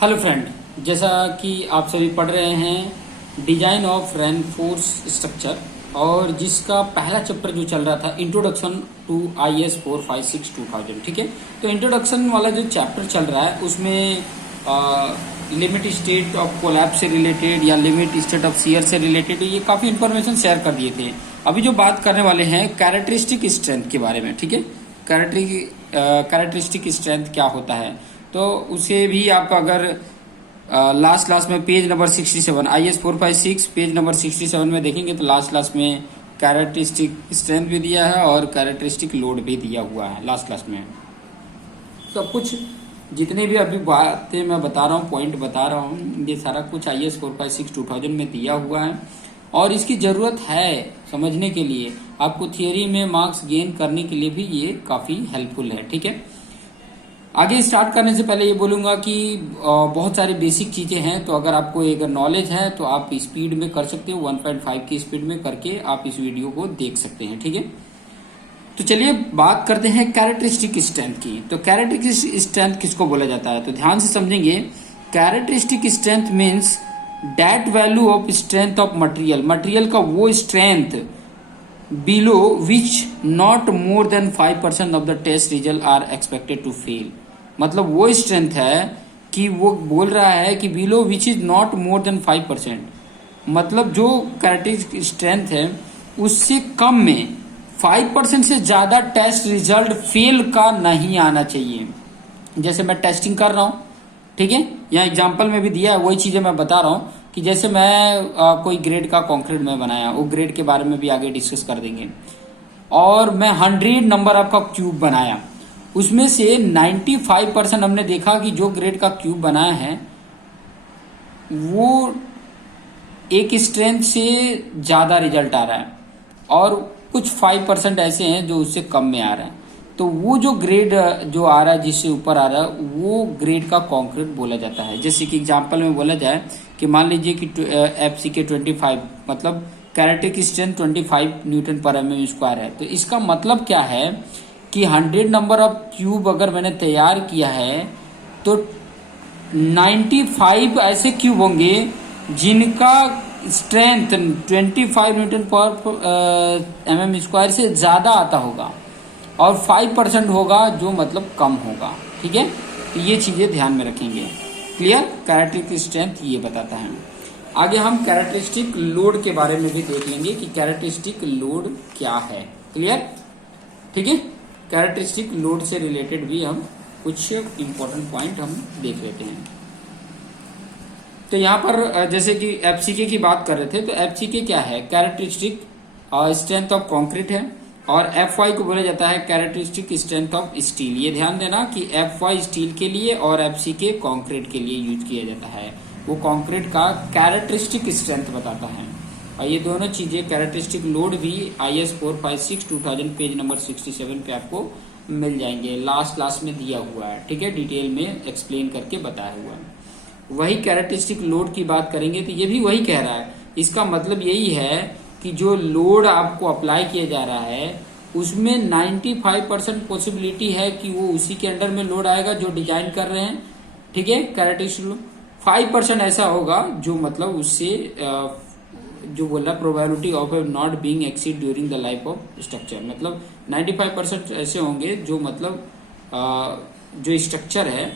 Hello friend, जैसा कि आप सभी पढ़ रहे हैं डिजाइन ऑफ रेनफोर्स स्ट्रक्चर और जिसका पहला चैप्टर जो चल रहा था इंट्रोडक्शन टू IS 456 2000। ठीक है, तो इंट्रोडक्शन वाला जो चैप्टर चल रहा है उसमें लिमिट स्टेट ऑफ कोलैप्स से रिलेटेड या लिमिट स्टेट ऑफ शियर से रिलेटेड ये काफ़ी इंफॉर्मेशन शेयर कर दिए थे। अभी जो बात करने वाले हैं कैरेक्टरिस्टिक स्ट्रेंथ के बारे में। ठीक है, कैरेक्टरिस्टिक स्ट्रेंथ क्या होता है, तो उसे भी आप अगर लास्ट क्लास में page number 67 IS 456 page number 67 में देखेंगे तो लास्ट क्लास में कैरेक्टरिस्टिक स्ट्रेंथ भी दिया है और कैरेक्टरिस्टिक लोड भी दिया हुआ है लास्ट क्लास में। सब कुछ जितने भी अभी बातें मैं बता रहा हूँ, पॉइंट बता रहा हूँ, ये सारा कुछ IS 456 2000 में दिया हुआ है और इसकी ज़रूरत है समझने के लिए। आपको थियोरी में मार्क्स गेन करने के लिए भी ये काफ़ी हेल्पफुल है। ठीक है, आगे स्टार्ट करने से पहले ये बोलूँगा कि बहुत सारी बेसिक चीज़ें हैं, तो अगर आपको एक नॉलेज है तो आप स्पीड में कर सकते हो, 1.5 की स्पीड में करके आप इस वीडियो को देख सकते हैं। ठीक है, तो चलिए बात करते हैं कैरेक्टरिस्टिक स्ट्रेंथ की। तो कैरेक्टरिस्टिक स्ट्रेंथ किसको बोला जाता है, तो ध्यान से समझेंगे। Characteristic strength means that value of strength of material का वो strength below which not more than 5% of the test result are expected to fail। मतलब वो स्ट्रेंथ है कि वो बोल रहा है कि below which is not more than 5%, मतलब जो कैरेक्टरिस्टिक स्ट्रेंथ है उससे कम में 5% से ज़्यादा टेस्ट रिजल्ट फेल का नहीं आना चाहिए। जैसे मैं टेस्टिंग कर रहा हूँ, ठीक है, यहाँ एग्जाम्पल में भी दिया है, वही चीज़ें मैं बता रहा हूँ कि जैसे मैं कोई ग्रेड का कंक्रीट में बनाया, वो ग्रेड के बारे में भी आगे डिस्कस कर देंगे, और मैं 100 नंबर आपका क्यूब बनाया, उसमें से 95% हमने देखा कि जो ग्रेड का क्यूब बनाया है वो एक स्ट्रेंथ से ज़्यादा रिजल्ट आ रहा है और कुछ 5% ऐसे हैं जो उससे कम में आ रहा है। तो वो जो ग्रेड जो आ रहा है, जिससे ऊपर आ रहा है, वो ग्रेड का कंक्रीट बोला जाता है। जैसे कि एग्जांपल में बोला जाए कि मान लीजिए कि FCK 25 मतलब कैरेक्टरिस्टिक स्ट्रेंथ 25 न्यूटन पर mm² है। तो इसका मतलब क्या है कि 100 नंबर ऑफ क्यूब अगर मैंने तैयार किया है तो 95 ऐसे क्यूब होंगे जिनका स्ट्रेंथ 25 न्यूटन पर mm² से ज़्यादा आता होगा और 5% होगा जो मतलब कम होगा। ठीक है, तो ये चीज़ें ध्यान में रखेंगे। क्लियर, कैरेक्टरिस्टिक स्ट्रेंथ ये बताता है। आगे हम कैरेक्टरिस्टिक लोड के बारे में भी देख लेंगे कि कैरेक्टरिस्टिक लोड क्या है। क्लियर, ठीक है, कैरेक्टरिस्टिक लोड से रिलेटेड भी हम कुछ इंपॉर्टेंट पॉइंट हम देख लेते हैं। तो यहाँ पर जैसे कि FCK की बात कर रहे थे, तो FCK क्या है, कैरेक्टरिस्टिक स्ट्रेंथ ऑफ कॉन्क्रीट है, और FY को बोला जाता है कैरेक्टरिस्टिक स्ट्रेंथ ऑफ स्टील। ये ध्यान देना कि FY स्टील के लिए और FCK कंक्रीट के लिए यूज किया जाता है। वो कंक्रीट का कैरेक्टरिस्टिक स्ट्रेंथ बताता है, और ये दोनों चीजें कैरेक्टरिस्टिक लोड भी IS 456 2000 पेज नंबर 67 पे आपको मिल जाएंगे। लास्ट क्लास में दिया हुआ है, ठीक है, डिटेल में एक्सप्लेन करके बताया हुआ है। वही कैरेक्टरिस्टिक लोड की बात करेंगे तो ये भी वही कह रहा है। इसका मतलब यही है कि जो लोड आपको अप्लाई किया जा रहा है उसमें 95% पॉसिबिलिटी है कि वो उसी के अंडर में लोड आएगा जो डिजाइन कर रहे हैं। ठीक है, कैरेक्टरिस्टिक लोड 5% ऐसा होगा जो मतलब उससे जो बोला probability of not being exceed during the life of structure, मतलब 95% ऐसे होंगे जो मतलब जो स्ट्रक्चर है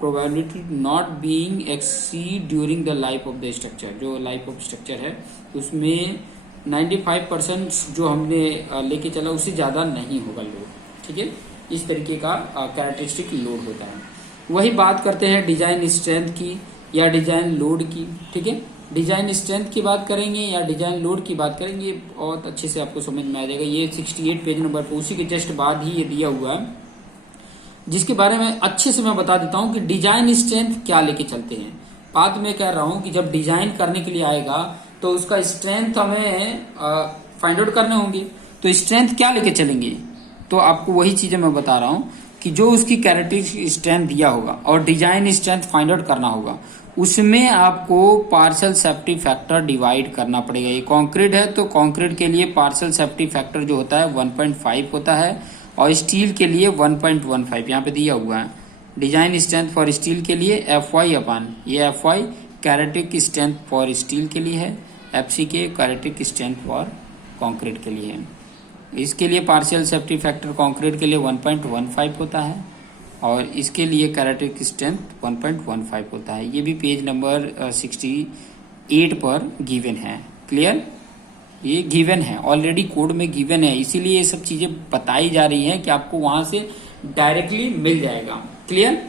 probability not being exceed during the life of the structure, जो लाइफ ऑफ स्ट्रक्चर है उसमें 95% जो हमने लेके चला उससे ज़्यादा नहीं होगा लोड। ठीक है, इस तरीके का कैरेक्टरिस्टिक लोड होता है। वही बात करते हैं डिजाइन स्ट्रेंथ की या डिजाइन लोड की। ठीक है, डिजाइन स्ट्रेंथ की बात करेंगे या डिजाइन लोड की बात करेंगे, बहुत अच्छे से आपको समझ में आ जाएगा। ये 68 पेज नंबर पर उसी के जस्ट बाद ही ये दिया हुआ है, जिसके बारे में अच्छे से मैं बता देता हूँ कि डिजाइन स्ट्रेंथ क्या लेके चलते हैं। बात में कह रहा हूँ कि जब डिजाइन करने के लिए आएगा तो उसका स्ट्रेंथ हमें फाइंड आउट करने होंगे, तो स्ट्रेंथ क्या लेके चलेंगे, तो आपको वही चीजें मैं बता रहा हूँ कि जो उसकी कैरेक्टरिस्टिक स्ट्रेंथ दिया होगा और डिजाइन स्ट्रेंथ फाइंड आउट करना होगा, उसमें आपको पार्शियल सेफ्टी फैक्टर डिवाइड करना पड़ेगा। ये कंक्रीट है तो कंक्रीट के लिए पार्शियल सेफ्टी फैक्टर जो होता है 1.5 होता है और स्टील के लिए 1.15 यहाँ पे दिया हुआ है। डिजाइन स्ट्रेंथ फॉर स्टील के लिए Fy अपान ये Fy कैरेटिक स्ट्रेंथ फॉर स्टील के लिए है, FC के कैरेटिक स्ट्रेंथ फॉर कंक्रीट के लिए है। इसके लिए पार्शियल सेफ्टी फैक्टर कंक्रीट के लिए 1.15 होता है और इसके लिए कैरेटिक स्ट्रेंथ 1.15 होता है। ये भी पेज नंबर 68 पर गिवन है। क्लियर? ये गिवन है, ऑलरेडी कोड में गिवन है, इसीलिए ये सब चीजें बताई जा रही हैं कि आपको वहां से डायरेक्टली मिल जाएगा। क्लियर?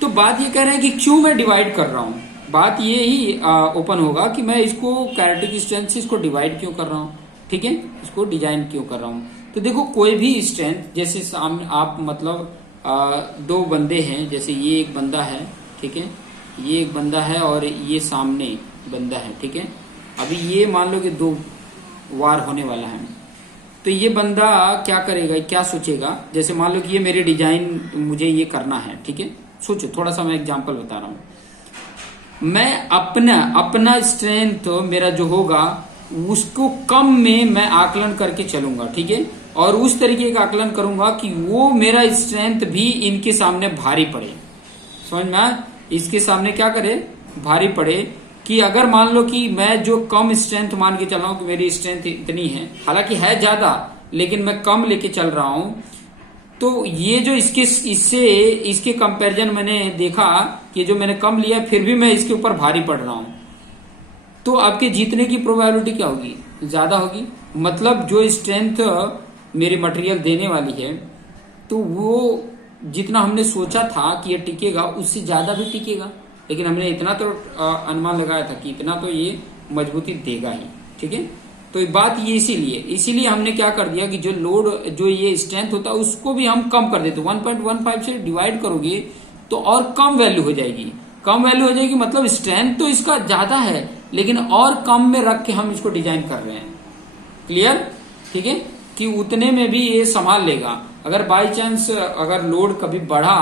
तो बात ये कह रहे हैं कि क्यों मैं डिवाइड कर रहा हूं, बात ये ही ओपन होगा कि मैं इसको कैरेटिक स्ट्रेंथ से इसको डिवाइड क्यों कर रहा हूं, ठीक है, इसको डिजाइन क्यों कर रहा हूं। तो देखो कोई भी स्ट्रेंथ, जैसे सामने आप मतलब दो बंदे हैं, जैसे ये एक बंदा है, ठीक है, ये एक बंदा है और ये सामने बंदा है, ठीक है। अभी ये मान लो कि दो वार होने वाला है, तो ये बंदा क्या करेगा, क्या सोचेगा, जैसे मान लो कि ये मेरे डिजाइन मुझे ये करना है, ठीक है। सोचो, थोड़ा सा मैं एग्जांपल बता रहा हूं। मैं अपना स्ट्रेंथ मेरा जो होगा उसको कम में मैं आकलन करके चलूंगा, ठीक है, और उस तरीके का आकलन करूंगा कि वो मेरा स्ट्रेंथ भी इनके सामने भारी पड़े। समझ में? इसके सामने क्या करे, भारी पड़े। कि अगर मान लो कि मैं जो कम स्ट्रेंथ मान के चल रहा हूं कि मेरी स्ट्रेंथ इतनी है, हालांकि है ज्यादा लेकिन मैं कम लेके चल रहा हूं, तो ये जो इसके कंपैरिजन मैंने देखा कि जो मैंने कम लिया फिर भी मैं इसके ऊपर भारी पड़ रहा हूं, तो आपके जीतने की प्रोबेबिलिटी क्या होगी, ज्यादा होगी। मतलब जो स्ट्रेंथ मेरी मटेरियल देने वाली है, तो वो जितना हमने सोचा था कि ये टिकेगा उससे ज्यादा भी टिकेगा, लेकिन हमने इतना तो अनुमान लगाया था कि इतना तो ये मजबूती देगा ही, ठीक है। तो बात ये इसीलिए हमने क्या कर दिया कि जो लोड, जो ये स्ट्रेंथ होता है उसको भी हम कम कर देते। 1.15 से डिवाइड करोगे तो और कम वैल्यू हो जाएगी, कम वैल्यू हो जाएगी, मतलब स्ट्रेंथ तो इसका ज्यादा है लेकिन और कम में रख के हम इसको डिजाइन कर रहे हैं। क्लियर? ठीक है, कि उतने में भी ये संभाल लेगा। अगर बाई चांस अगर लोड कभी बढ़ा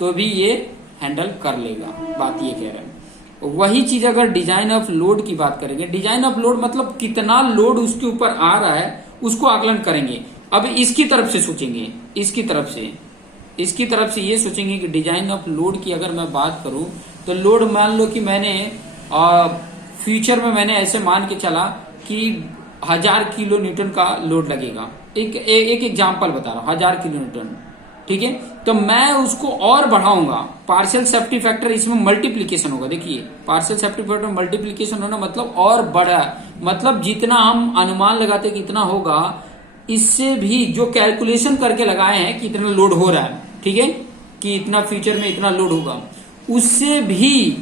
तो भी ये हैंडल कर लेगा, बात ये कह रहे हैं। वही चीज अगर डिजाइन ऑफ लोड की बात करेंगे, डिजाइन ऑफ लोड मतलब कितना लोड उसके ऊपर आ रहा है उसको आकलन करेंगे। अब इसकी तरफ से सोचेंगे, इसकी तरफ से ये सोचेंगे कि डिजाइन ऑफ लोड की अगर मैं बात करूं तो लोड मान लो कि मैंने फ्यूचर में मैंने ऐसे मान के चला कि 1000 किलो न्यूटन का लोड लगेगा। एक एग्जांपल बता रहा हूं, 1000 किलो न्यूटन, ठीक है। तो मैं उसको और बढ़ाऊंगा, पार्शियल सेफ्टी फैक्टर इसमें मल्टीप्लीकेशन होगा। देखिए पार्शियल सेफ्टी फैक्टर मल्टीप्लीकेशन होना मतलब और बड़ा, मतलब जितना हम अनुमान लगाते कि इतना होगा, इससे भी जो कैलकुलेशन करके लगाए हैं कि इतना लोड हो रहा है, ठीक है, कि इतना फ्यूचर में इतना लोड होगा, उससे भी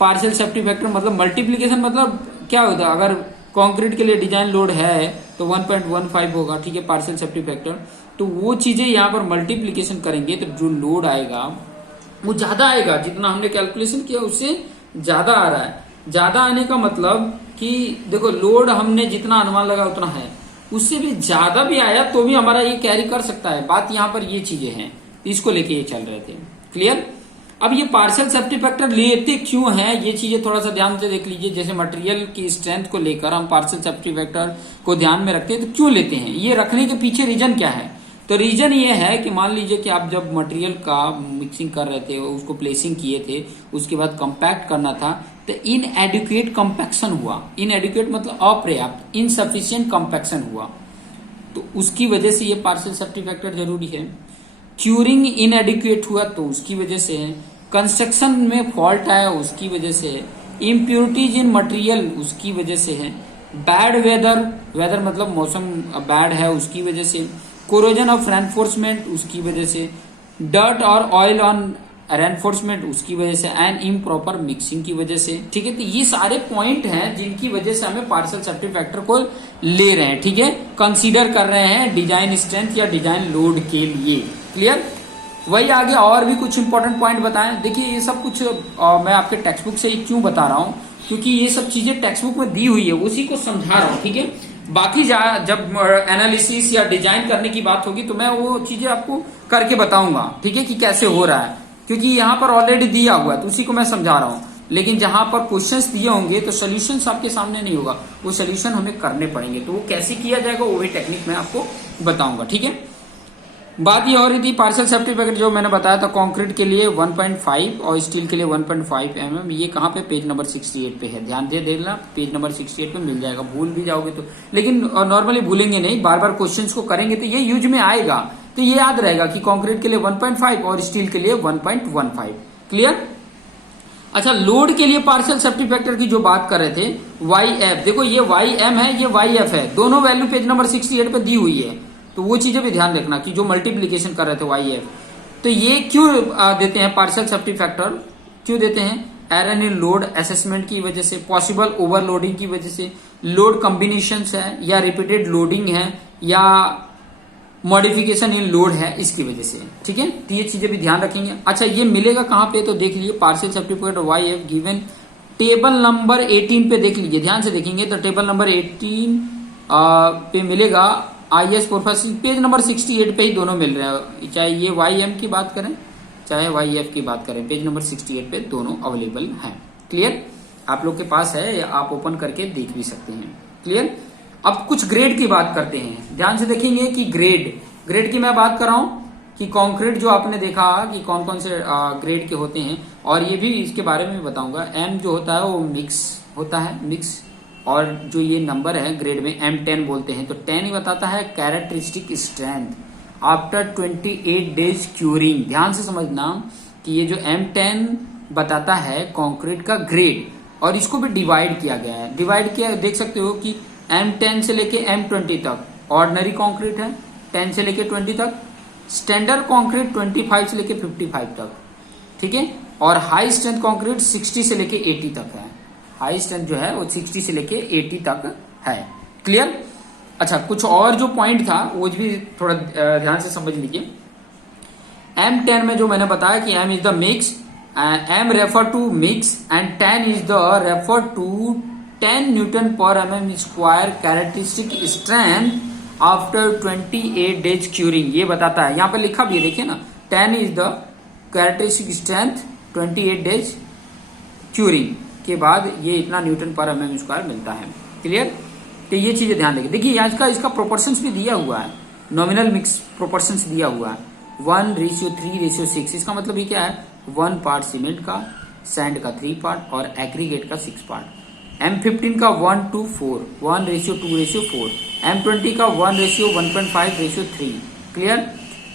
पार्शियल सेफ्टी फैक्टर मतलब मल्टीप्लीकेशन मतलब क्या होता है, अगर कंक्रीट के लिए डिजाइन लोड है तो 1.15 होगा, ठीक है, पार्शियल सेफ्टी फैक्टर। तो वो चीजें यहाँ पर मल्टीप्लीकेशन करेंगे तो जो लोड आएगा वो ज्यादा आएगा, जितना हमने कैलकुलेशन किया उससे ज्यादा आ रहा है। ज्यादा आने का मतलब कि देखो लोड हमने जितना अनुमान लगा उतना है, उससे भी ज्यादा भी आया तो भी हमारा ये कैरी कर सकता है। बात यहाँ पर ये चीजें हैं, इसको लेके ये चल रहे थे। क्लियर? अब ये पार्शियल सेफ्टी फैक्टर लेते क्यों हैं, ये चीजें थोड़ा सा ध्यान से देख लीजिए। जैसे मटेरियल की स्ट्रेंथ को लेकर हम पार्शियल सेफ्टी फैक्टर को ध्यान में रखते हैं, तो क्यों लेते हैं, ये रखने के पीछे रीजन क्या है। तो रीजन ये है कि मान लीजिए कि आप जब मटेरियल का मिक्सिंग कर रहे थे, उसको प्लेसिंग किए थे, उसके बाद कंपैक्ट करना था, तो इनएडिक्वेट कंपैक्शन हुआ। इनएडिक्वेट मतलब अपर्याप्त, इनसफिशिएंट कंपैक्शन हुआ, तो उसकी वजह से ये पार्शियल सेफ्टी फैक्टर जरूरी है। क्यूरिंग इनएडिक्वेट हुआ तो उसकी वजह से है। कंस्ट्रक्शन में फॉल्ट आया उसकी वजह से है। इम्प्योरिटीज इन मटेरियल उसकी वजह से है। बैड वेदर मतलब मौसम बैड है उसकी वजह से। कोरोजन ऑफ रेनफोर्समेंट उसकी वजह से। डर्ट और ऑयल ऑन रेनफोर्समेंट उसकी वजह से। एंड इम्प्रॉपर मिक्सिंग की वजह से, ठीक है। तो ये सारे पॉइंट हैं जिनकी वजह से हमें पार्शियल सेफ्टी फैक्टर को ले रहे हैं, ठीक है, कंसीडर कर रहे हैं डिजाइन स्ट्रेंथ या डिजाइन लोड के लिए। क्लियर? वही आगे और भी कुछ इंपॉर्टेंट पॉइंट बताएं। देखिए ये सब कुछ मैं आपके टेक्स्ट बुक से ही क्यों बता रहा हूं, क्योंकि ये सब चीजें टेक्स्ट बुक में दी हुई है, उसी को समझा रहा हूं, ठीक है। बाकी जब एनालिसिस या डिजाइन करने की बात होगी तो मैं वो चीजें आपको करके बताऊंगा, ठीक है, कि कैसे हो रहा है, क्योंकि यहाँ पर ऑलरेडी दिया हुआ है तो उसी को मैं समझा रहा हूँ। लेकिन जहां पर क्वेश्चंस दिए होंगे तो सोल्यूशंस आपके सामने नहीं होगा, वो सोल्यूशन हमें करने पड़ेंगे, तो वो कैसे किया जाएगा वो भी टेक्निक मैं आपको बताऊंगा, ठीक है। बात ये हो रही थी पार्शियल सेफ्टी पैकेट जो मैंने बताया था कंक्रीट के लिए 1.5 और स्टील के लिए 1.5 ये कहाँ पे पेज नंबर 68 पे है, ध्यान दे देना, पेज नंबर 68 पे मिल जाएगा, भूल भी जाओगे तो, लेकिन नॉर्मली भूलेंगे नहीं, बार बार क्वेश्चंस को करेंगे तो ये यूज में आएगा, तो ये याद रहेगा कि कंक्रीट के लिए 1.5 और स्टील के लिए 1.15। क्लियर। अच्छा, लोड के लिए पार्शियल सेफ्टी फैक्टर की जो बात कर रहे थे YF, देखो ये YM है, ये YF है, दोनों वैल्यू पेज नंबर 68 पे दी हुई है, तो वो चीजें भी ध्यान रखना कि जो मल्टीप्लीकेशन कर रहे थे YF, तो ये क्यों देते हैं पार्शियल सेफ्टी फैक्टर, क्यों देते हैं? एरर इन लोड असेसमेंट की वजह से, पॉसिबल ओवरलोडिंग की वजह से, लोड कॉम्बिनेशन है या रिपीटेड लोडिंग है या मॉडिफिकेशन इन लोड है, इसकी वजह से। ठीक है, तो ये चीजें भी ध्यान रखेंगे। अच्छा, ये मिलेगा कहां पे, तो देख लीजिए partial safety factor YF given table number 18 पे देख लीजिए, ध्यान से देखेंगे तो टेबल नंबर 18 पे मिलेगा, IS प्रोफेसर पेज नंबर 68 पे ही दोनों मिल रहे हैं, चाहे ये YM की बात करें चाहे YF की बात करें, पेज नंबर 68 पे दोनों अवेलेबल हैं। क्लियर, आप लोग के पास है, आप ओपन करके देख भी सकते हैं। क्लियर। अब कुछ ग्रेड की बात करते हैं, ध्यान से देखेंगे कि ग्रेड की मैं बात कर रहा हूं कि कंक्रीट जो आपने देखा कि कौन कौन से ग्रेड के होते हैं, और ये भी इसके बारे में भी बताऊंगा। M जो होता है वो मिक्स होता है, मिक्स, और जो ये नंबर है ग्रेड में M10 बोलते हैं, तो 10 ही बताता है characteristic strength after 28 days curing. ध्यान से समझना कि ये जो M10 बताता है कंक्रीट का ग्रेड, और इसको भी डिवाइड किया गया है, डिवाइड किया, देख सकते हो कि M10 से लेके M20 तक ऑर्डिनरी कंक्रीट है, 10 से लेके 20 तक, स्टैंडर्ड कंक्रीट 25 से लेके 55 तक, ठीक है, और हाई स्ट्रेंथ कंक्रीट 60 से लेके 80 तक है, हाई स्ट्रेंथ जो है वो 60 से लेके 80 तक है। क्लियर। अच्छा, कुछ और जो पॉइंट था वो भी थोड़ा ध्यान से समझ लीजिए। M10 में जो मैंने बताया कि M is the mix, M refer to mix and 10 is the refer to 10 newton पर mm square characteristic strength after 28 days curing, ये बताता है, यहां पर लिखा भी है, देखिए ना, 10 is the characteristic strength 28 days curing के बाद ये इतना न्यूटन पर mm स्क्वायर मिलता है। क्लियर। तो ये चीजें ध्यान रखिए। देखिए आज का इसका प्रोपोर्शंस भी दिया हुआ है, नॉमिनल मिक्स प्रोपोर्शंस दिया हुआ है 1:3:6। इसका मतलब ये क्या है, 1 पार्ट सीमेंट का, सैंड का 3 पार्ट और एग्रीगेट का 6 पार्ट। M15 का 1:4, 1:2:4, M20 का 1:1.5:3। क्लियर।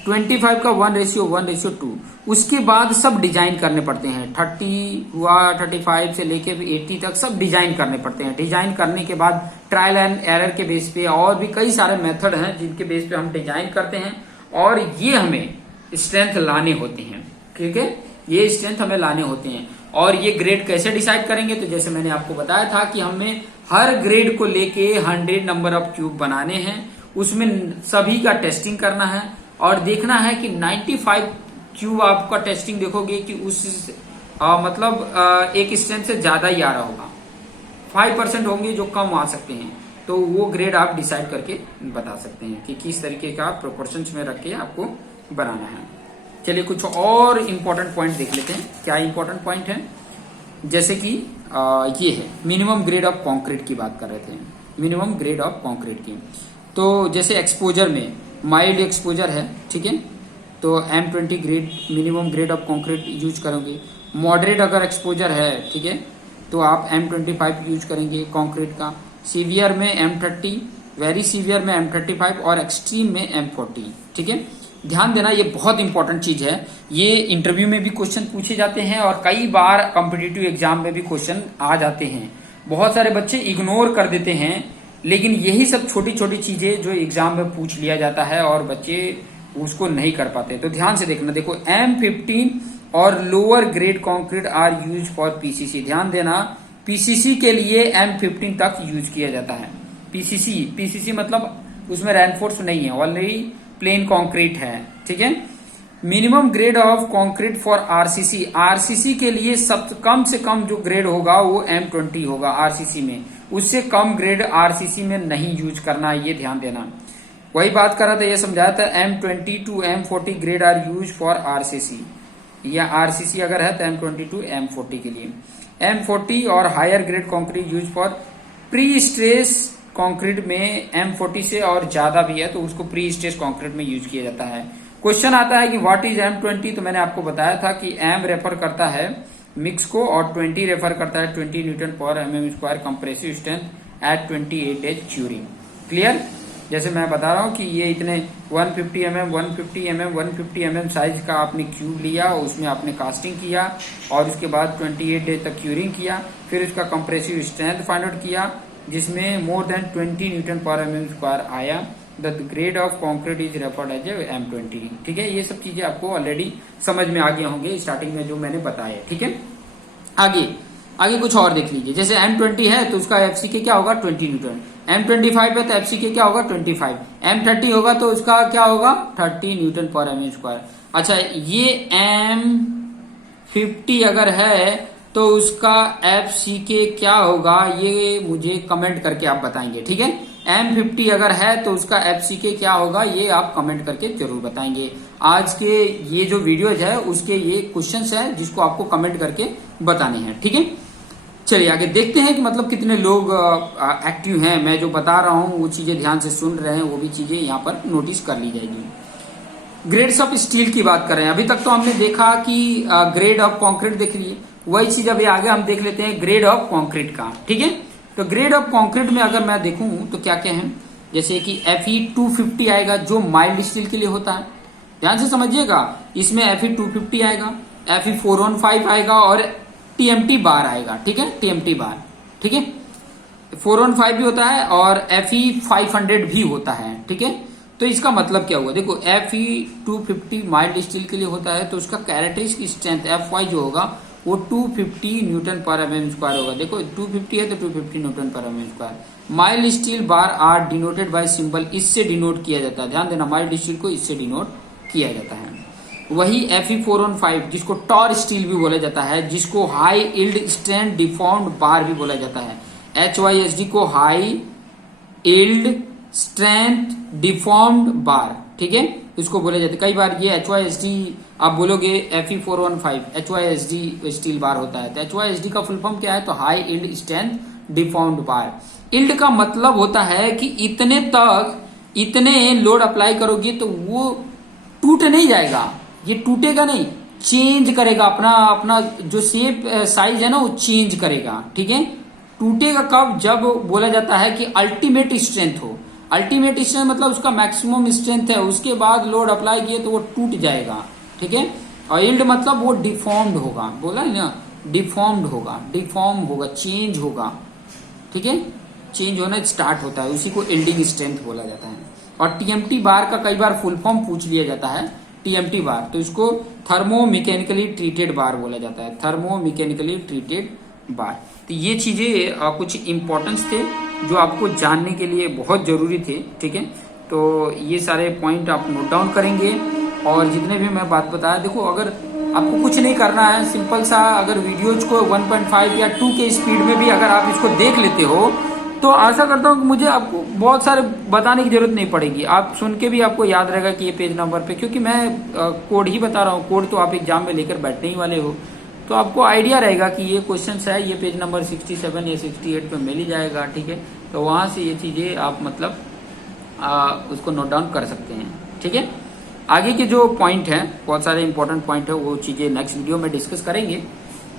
25 का 1:1:2। उसके बाद सब डिजाइन करने पड़ते हैं, 30 हुआ, 35 से लेके 80 तक सब डिजाइन करने पड़ते हैं। डिजाइन करने के बाद ट्रायल एंड एरर के बेस पे और भी कई सारे मेथड हैं जिनके बेस पे हम डिजाइन करते हैं, और ये हमें स्ट्रेंथ लाने होते हैं। ठीक है, ये स्ट्रेंथ हमें लाने होते हैं। और ये ग्रेड कैसे डिसाइड करेंगे, तो जैसे मैंने आपको बताया था कि हमें हर ग्रेड को लेके 100 नंबर ऑफ क्यूब बनाने हैं, उसमें सभी का टेस्टिंग करना है और देखना है कि 95 क्यूब आपका टेस्टिंग देखोगे कि उस मतलब एक स्ट्रेंथ से ज्यादा ही आ रहा होगा, 5% होंगे जो कम आ सकते हैं, तो वो ग्रेड आप डिसाइड करके बता सकते हैं कि किस तरीके का प्रोपोर्शंस में रख के आपको बनाना है। चलिए कुछ और इंपॉर्टेंट पॉइंट देख लेते हैं। क्या इंपॉर्टेंट पॉइंट है, जैसे कि ये है मिनिमम ग्रेड ऑफ कंक्रीट की बात कर रहे थे, मिनिमम ग्रेड ऑफ कंक्रीट की। तो जैसे एक्सपोजर में माइल्ड एक्सपोजर है, ठीक है, तो M20 grade minimum grade of concrete use करोगे। मॉडरेट अगर एक्सपोजर है, ठीक है, तो आप M25 यूज करेंगे कंक्रीट का। सीवियर में M30, वेरी सीवियर में M35 और एक्सट्रीम में M40। ठीक है, ध्यान देना, ये बहुत इंपॉर्टेंट चीज है, ये इंटरव्यू में भी क्वेश्चन पूछे जाते हैं और कई बार कॉम्पिटिटिव एग्जाम में भी क्वेश्चन आ जाते हैं। बहुत सारे बच्चे इग्नोर कर देते हैं, लेकिन यही सब छोटी छोटी चीजें जो एग्जाम में पूछ लिया जाता है और बच्चे उसको नहीं कर पाते। तो ध्यान से देखना, देखो M15 और lower grade concrete are use for PCC. ध्यान देना, पीसीसी के लिए M15 तक यूज किया जाता है। पीसीसी मतलब उसमें रेनफोर्स नहीं है, ऑलरेडी प्लेन कंक्रीट है। ठीक है, minimum grade of concrete for RCC, RCC के लिए कम से कम जो ग्रेड होगा वो M20 होगा आरसीसी में, उससे कम ग्रेड आरसीसी में नहीं यूज करना, ये ध्यान देना। वही बात कर रहा था, ये समझाया था, M20 to M40 grade are use for RCC, या आरसीसी अगर है तो M20 to M40 के लिए। M40 और higher grade concrete use for pre stress concrete में M40 से और ज्यादा भी है तो उसको प्री स्ट्रेस कंक्रीट में यूज किया जाता है। क्वेश्चन आता है कि व्हाट इज M20, तो मैंने आपको बताया था कि M रेफर करता है मिक्स को और 20 रेफर करता है 20 न्यूटन पर mm² compressive strength eight 28 days curing. Clear? जैसे मैं बता रहा हूँ कि ये इतने 150 mm 150 mm 150 mm साइज का आपने क्यूब लिया, उसमें आपने कास्टिंग किया और उसके बाद 28 डेज तक क्यूरिंग किया, फिर उसका कंप्रेसिव स्ट्रेंथ फाइंड आउट किया जिसमें मोर देन 20 न्यूटन पर mm² आया। The grade of concrete is referred as M20। ठीक है, ये सब चीजें आपको ऑलरेडी समझ में आ गए होंगे स्टार्टिंग में जो मैंने बताया। ठीक है, आगे कुछ और देख लीजिए। जैसे M20 है तो उसका FCK क्या होगा 20 न्यूटन, M25 है तो FCK क्या होगा 25, M30 होगा तो उसका क्या होगा 30 न्यूटन पर mm²। अच्छा, ये M50 अगर है तो उसका FCK क्या होगा, ये मुझे कमेंट करके आप बताएंगे। ठीक है, M50 अगर है तो उसका FCK क्या होगा, ये आप कमेंट करके जरूर बताएंगे। आज के ये जो वीडियोज है उसके ये क्वेश्चंस है जिसको आपको कमेंट करके बताने हैं। ठीक है, चलिए आगे देखते हैं कि मतलब कितने लोग एक्टिव हैं। मैं जो बता रहा हूं वो चीजें ध्यान से सुन रहे हैं, वो भी चीजें यहाँ पर नोटिस कर ली जाएगी। ग्रेड्स ऑफ स्टील की बात कर रहे हैं। अभी तक तो हमने देखा कि ग्रेड ऑफ कॉन्क्रीट देख लिए, वही चीज अभी आगे हम देख लेते हैं ग्रेड ऑफ कॉन्क्रीट का। ठीक है, तो ग्रेड ऑफ कॉन्क्रीट में अगर मैं देखूं तो क्या क्या है, जैसे कि Fe250 आएगा जो माइल्ड स्टील के लिए होता है, ध्यान से समझिएगा। इसमें Fe250 आएगा, Fe415 आएगा और TMT बार आएगा। ठीक है, TMT बार। ठीक है, 415 भी होता है और Fe500 भी होता है। ठीक है, तो इसका मतलब क्या हुआ, देखो Fe250 माइल्ड स्टील के लिए होता है तो उसका कैरेक्टरिस्टिक स्ट्रेंथ Fy जो होगा वो 250 न्यूटन पर mm² होगा। देखो 250 है तो 250 न्यूटन पर mm²। Mild steel bar are denoted by symbol, इससे डिनोट किया जाता है। ध्यान देना, माइल्ड स्टील को इससे डिनोट किया जाता है। वही Fe415 जिसको टॉर स्टील भी बोला जाता है, जिसको हाई इल्ड स्ट्रेंथ डिफॉर्म्ड बार भी बोला जाता है। HYSD को हाई इल्ड स्ट्रेंथ डिफॉर्म्ड बार, ठीक है, इसको बोला जाता है। कई बार ये HYSD आप बोलोगे Fe415 HYSD स्टील बार होता है, तो HYSD का फुल फॉर्म क्या है, तो हाई इल्ड स्ट्रेंथ डिफॉर्म्ड बार। इल्ड का मतलब होता है कि इतने तक इतने लोड अप्लाई करोगे तो वो टूट नहीं जाएगा, ये टूटेगा नहीं, चेंज करेगा अपना जो शेप साइज है ना वो चेंज करेगा। ठीक है, टूटेगा कब, जब बोला जाता है कि अल्टीमेट स्ट्रेंथ हो। अल्टीमेट स्ट्रेंथ मतलब उसका मैक्सिमम स्ट्रेंथ है, उसके बाद लोड अप्लाई किए तो वो टूट जाएगा। ठीक है, और इल्ड मतलब वो डिफॉर्म्ड होगा, बोला है ना, डिफॉर्म होगा, चेंज होगा। ठीक है, चेंज होना स्टार्ट होता है, उसी को इल्डिंग स्ट्रेंथ बोला जाता है। और TMT बार का कई बार फुल फॉर्म पूछ लिया जाता है, TMT बार, तो इसको थर्मोमैकेनिकली ट्रीटेड बार बोला जाता है, थर्मोमैकेनिकली ट्रीटेड बार। तो ये चीजें कुछ इंपॉर्टेंस थे जो आपको जानने के लिए बहुत जरूरी थे। ठीक है, तो ये सारे पॉइंट आप नोट डाउन करेंगे और जितने भी मैं बात बताया, देखो अगर आपको कुछ नहीं करना है, सिंपल सा अगर वीडियोज को 1.5 या 2 के स्पीड में भी अगर आप इसको देख लेते हो तो आशा करता हूँ कि मुझे आपको बहुत सारे बताने की जरूरत नहीं पड़ेगी, आप सुन के भी आपको याद रहेगा कि ये पेज नंबर पे, क्योंकि मैं कोड ही बता रहा हूँ, कोड तो आप एग्जाम में लेकर बैठने ही वाले हो, तो आपको आइडिया रहेगा कि ये क्वेश्चन है, ये पेज नंबर 67 या 68 पे मिल ही जाएगा। ठीक है, तो वहां से ये चीजें आप मतलब उसको नोट डाउन कर सकते हैं। ठीक है, आगे के जो पॉइंट है, बहुत सारे इंपॉर्टेंट पॉइंट है, वो चीजें नेक्स्ट वीडियो में डिस्कस करेंगे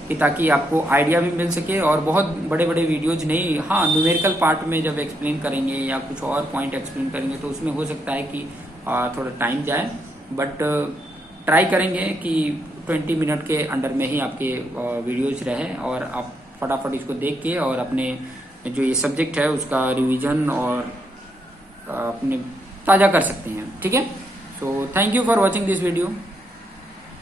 कि ताकि आपको आइडिया भी मिल सके। और बहुत बड़े बड़े वीडियोज नहीं, हाँ न्यूमेरिकल पार्ट में जब एक्सप्लेन करेंगे या कुछ और पॉइंट एक्सप्लेन करेंगे तो उसमें हो सकता है कि थोड़ा टाइम जाए, बट ट्राई करेंगे कि 20 मिनट के अंडर में ही आपके वीडियोज रहे और आप फटाफट इसको देख के और अपने जो ये सब्जेक्ट है उसका रिवीजन और अपने ताज़ा कर सकते हैं। ठीक है, so thank you for watching this video.